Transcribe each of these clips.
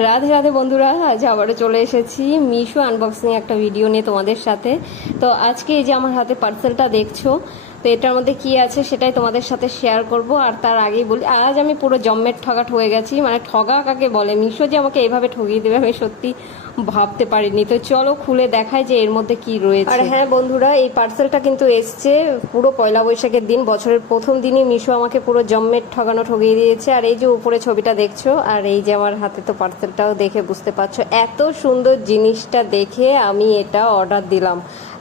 রাধে রাধে বন্ধুরা, আজ আবারও চলে এসেছি মিশো আনবক্সিং একটা ভিডিও নিয়ে তোমাদের সাথে। তো আজকে এই যে আমার হাতে পার্সেলটা দেখছ তো এটার মধ্যে কি আছে সেটাই তোমাদের সাথে শেয়ার করব। আর তার আগেই বলি, আজ আমি পুরো জম্মের ঠগাট হয়ে গেছি। মানে ঠগা কাকে বলে? মিশো যে আমাকে এইভাবে ঠগিয়ে দেবে, আমি সত্যি ভাবতে পারিনি। তো চলো খুলে দেখায় যে এর মধ্যে কি রয়েছে। আর হ্যাঁ বন্ধুরা, এই পার্সেলটা কিন্তু এসছে পুরো পয়লা বৈশাখের দিন, বছরের প্রথম দিনই মিশো আমাকে পুরো জম্মের ঠগানো ঠগিয়ে দিয়েছে। আর এই যে উপরে ছবিটা দেখছ, আর এই যে আমার হাতে তো পার্সেলটাও দেখে বুঝতে পারছ। এত সুন্দর জিনিসটা দেখে আমি এটা অর্ডার দিলাম।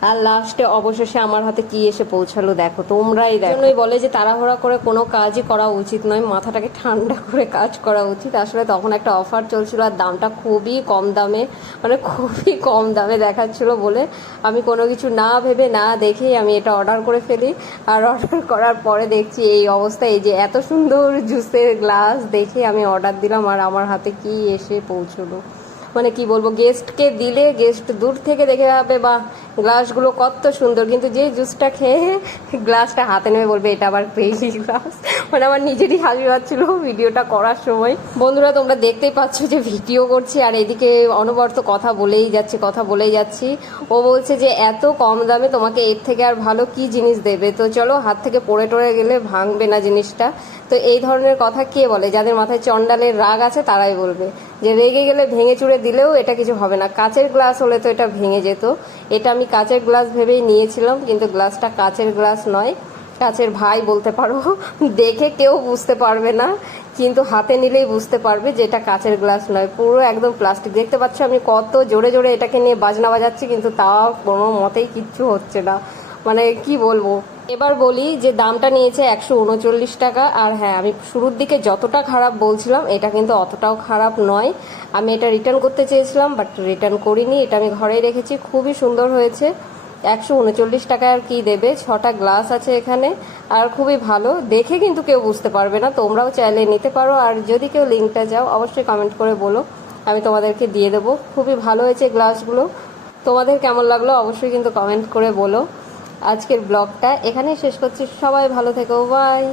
আর লাস্টে অবশেষে আমার হাতে কি এসে পৌঁছালো দেখো, তোমরাই দেখো। বলে যে তাড়াহুড়া করে কোনো কাজই করা উচিত নয়, মাথাটাকে ঠান্ডা করে কাজ করা উচিত। আসলে তখন একটা অফার চলছিল আর দামটা খুবই কম দামে মানে খুবই কম দামে দেখাচ্ছিল বলে আমি কোনো কিছু না ভেবে, না দেখেই আমি এটা অর্ডার করে ফেলি। আর অর্ডার করার পরে দেখছি এই অবস্থা, এই যে এত সুন্দর জুসের গ্লাস দেখে আমি অর্ডার দিলাম আর আমার হাতে কি এসে পৌঁছলো। মানে কি বলব গেস্টকে দিলে গেস্ট দূর থেকে দেখে যাবে বা গ্লাসগুলো কত সুন্দর। কিন্তু যে জুসটা খেয়ে গ্লাসটা হাতে নেবে বলবে, এটা আবার ক্রেজি গ্লাস। মানে আমার নিজেরই হাসি পাচ্ছিল ভিডিওটা করার সময়। বন্ধুরা, তোমরা দেখতেই পাচ্ছ যে ভিডিও করছি, আর এদিকে অনবরত কথা বলেই যাচ্ছি, কথা বলেই যাচ্ছি। ও বলছে যে, এত কম দামে তোমাকে এর থেকে আর ভালো কি জিনিস দেবে? তো চলো, হাত থেকে পড়ে টড়ে গেলে ভাঙবে না জিনিসটা। তো এই ধরনের কথা কে বলে? যাদের মাথায় চন্ডালের রাগ আছে, তারাই বলবে। যে রেগে গেলে ভেঙে চুড়ে দিলেও এটা কিছু হবে না। কাচের গ্লাস হলে তো এটা ভেঙে যেত। এটা আমি কাচের গ্লাস ভেবেই নিয়েছিলাম, কিন্তু গ্লাসটা কাচের গ্লাস নয়। কাচের ভাই বলতে পারো। দেখে কেউ বুঝতে পারবে না, কিন্তু হাতে নিলেই বুঝতে পারবে যে এটা কাচের গ্লাস নয়। পুরো একদম প্লাস্টিক। দেখতে পাচ্ছ আমি কত জোরে জোরে এটাকে নিয়ে বাজনা বাজাচ্ছি, কিন্তু তাও কোনো মতেই কিচ্ছু হচ্ছে না। মানে কি বলব? এবার বলি যে দামটা নিয়েছে একশো উনচল্লিশ টাকা, আর হ্যাঁ আমি শুরুর দিকে যতটা খারাপ বলছিলাম, এটা কিন্তু অতটাও খারাপ নয়। আমি এটা রিটার্ন করতে চেয়েছিলাম বাট রিটার্ন করিনি। এটা আমি ঘরেই রেখেছি, খুবই সুন্দর হয়েছে। একশো উনচল্লিশ টাকায় আর কি দেবে? ছটা গ্লাস আছে এখানে, আর খুবই ভালো। দেখে কিন্তু কেউ বুঝতে পারবে না, তোমরাও চাইলে নিতে পারো। আর যদি কেউ লিঙ্কটা যাও, অবশ্যই কমেন্ট করে বলো। আমি তোমাদেরকে দিয়ে দেবো। খুবই ভালো হয়েছে গ্লাসগুলো তোমাদের কেমন লাগল, অবশ্যই কিন্তু কমেন্ট করে বলো। আজকের ব্লগটা এখানেই শেষ করছি। সবাই ভালো থেকো। বাই